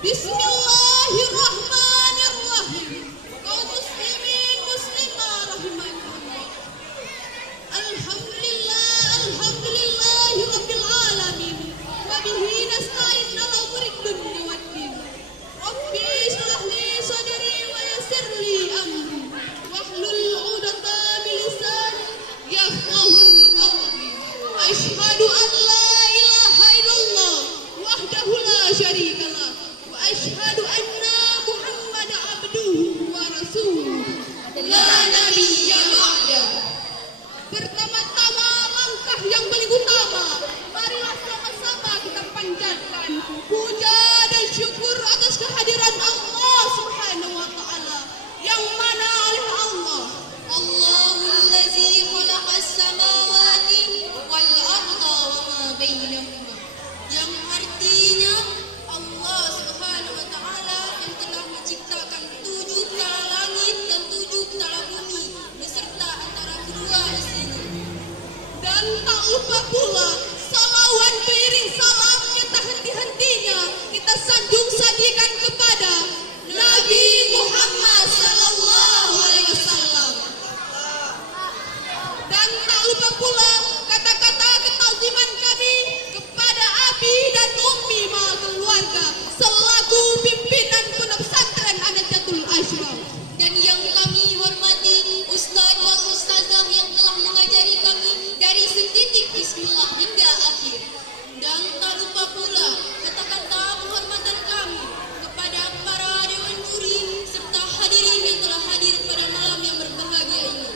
Bismillahirrahmanirrahim. Kaum muslimin muslimah rahimakumullah. Alhamdulillahi rabbil alamin. Wa bihi nasta'in ala umuri dunya waddin. Rabbi shrah li sadri wa yassir li amri. Wahlul 'uqdatam min lisani yafqahu qawli. Asyhadu an la ilaha illallah wahdahu la syarika lah. Wa asyhadu anna Muhammadan abduhu wa rasuluh. La nabiyya ba'da. Pertama-tama langkah yang paling utama, marilah sama-sama kita panjatkan puja dan syukur atas kehadiran Allah Subhanahu wa taala, yang mana oleh Allah, Allahul ladzi khalaqas samawati wal arda wa ma bainahuma, yang artinya Allah Subhanahu wa taala yang telah menciptakan 7 tala langit dan 7 tala bumi beserta antara kedua isinya. Dan tak lupa pula salawat beriring salamnya tak henti-hentinya kita sanjung sajikan kepada Nabi Muhammad sallallahu alaihi wasallam. Dan tak lupa pula kata-kata ketaziman kami kepada abi dan ummi mahal keluarga selaku pimpinan pondok pesantren An-Najdatul Asyraf. Dan yang kami hormati ustaz dan ustazah yang telah mengajari kami dari setitik bismillah hingga akhir. Dan tak lupa pula kata-kata penghormatan kami kepada para dewan juri serta hadirin yang telah hadir pada malam yang berbahagia ini.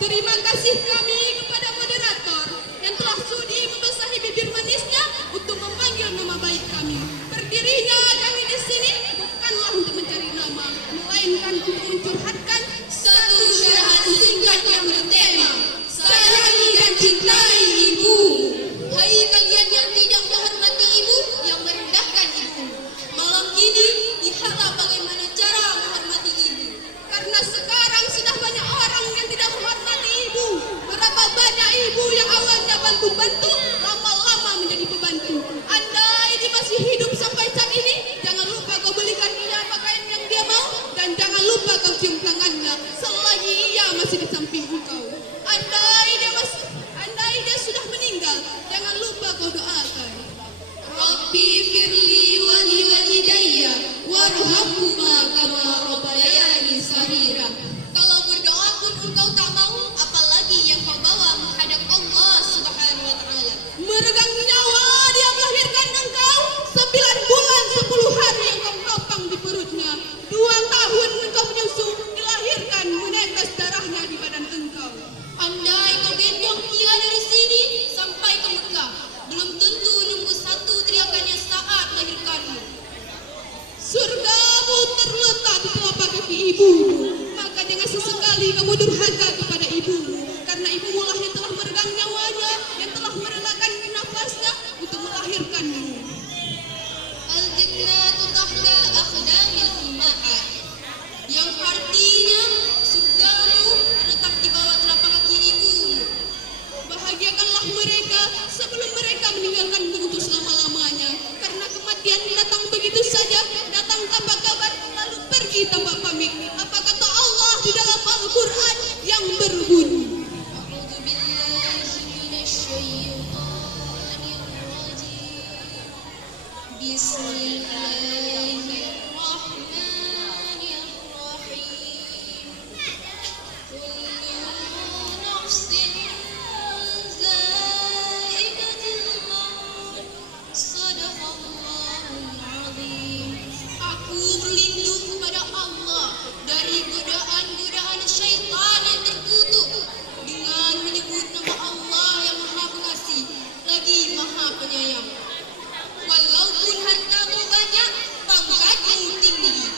Terima kasih kami kepada moderator yang telah sudi membasahi bibir manisnya untuk memanggil nama baik kami. Berdirinya kami di sini bukanlah untuk mencari nama, melainkan untuk mencurhatkan satu syarahan singkat yang bertema sayangi dan cintai ibu. Hai kalian yang tidak menghormati ibu, yang merendahkan ibu. Malam ini diharap bagaimana cara menghormati ibu. Karena sekarang sudah banyak orang yang tidak menghormati ibu. Berapa banyak ibu yang awalnya bantu-bantu, lama-lama menjadi pembantu. Andai dia masih hidup sampai saat ini, jangan lupa kau belikan dia pakaian yang dia mau, dan jangan lupa kau cium tangannya selagi ia masih di samping engkau. Andai dia sudah meninggal, jangan lupa kau doakan. Rabbi firli wali walidayya warhamhuma kama rabbayani saghira. Kalau berdoa pun engkau tak mau, apalagi yang kau bawa menghadap Allah Subhanahu wa taala. Meregang nyawa dia melahirkan engkau, 9 bulan 10 hari yang kau topang di perutnya. 2 tahun engkau menyusu, dilahirkan menetes darahnya di badan engkau. Andai kau gendong dia dari sini sampai ke Mekah, belum tentu nunggu satu teriakannya saat melahirkanmu. Surgamu terletak di telapak kaki ibumu, maka jangan sesekali kamu durhaka kepada ibumu, karena ibumu lah yang telah meregang nyawanya, yang telah merelakan nafasnya untuk melahirkanmu. Al-jannatu tahta aqdamil ummahat, yang artinya surgamu terletak di bawah telapak kaki ibumu. Bahagiakanlah mereka sebelum mereka meninggalkanmu untuk selama-lamanya, karena kematian datang begitu saja, datang tanpa kabar lalu pergi tanpa pamit. Apa kata Allah di dalam Al-Quran yang berbunyi, A'udzu billahi minasyaitonir rajim. Bismillahirrahmanirrahim. Kullu nafsin za'iqatul maut. Shadaqallahul azim. Aku berlindung kepada Allah dari godaan-godaan syaitan yang terkutuk dengan menyebut nama Allah yang Maha Pengasih lagi Maha Penyayang. Walaupun hartamu banyak, pangkatmu tinggi,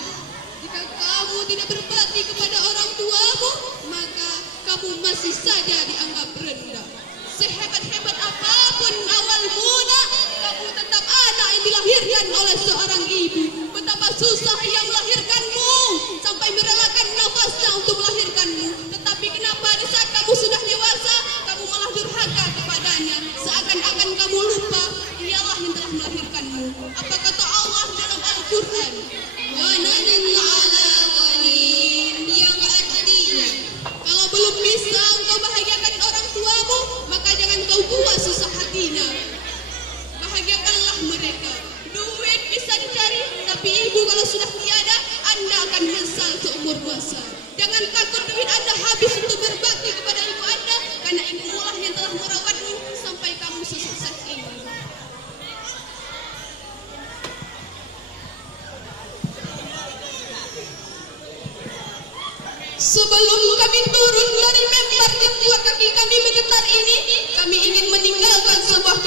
jika kamu tidak berbakti kepada orang tuamu, maka kamu masih saja dianggap rendah. Sehebat-hebat apapun awal mula, kamu tetap anak yang dilahirkan oleh seorang ibu. Betapa susah ia melahirkanmu, sampai merelakan nafasnya untuk melahirkanmu. Tetapi kenapa di saat kamu sudah dewasa, kamu malah durhaka kepadanya, seakan-akan kamu lupa dialah yang telah melahirkanmu. Apa kata Allah dalam Al-Quran? bahagiakanlah mereka. Duit bisa dicari, tapi ibu kalau sudah tiada, Anda akan menyesal seumur masa. Jangan takut duit Anda habis untuk berbakti kepada ibu Anda, karena ibulah yang telah merawatmu sampai kamu sesukses ini. Sebelum kami turun dari mimbar yang buat kaki kami bergetar ini, kami ingin meninggalkan sebuah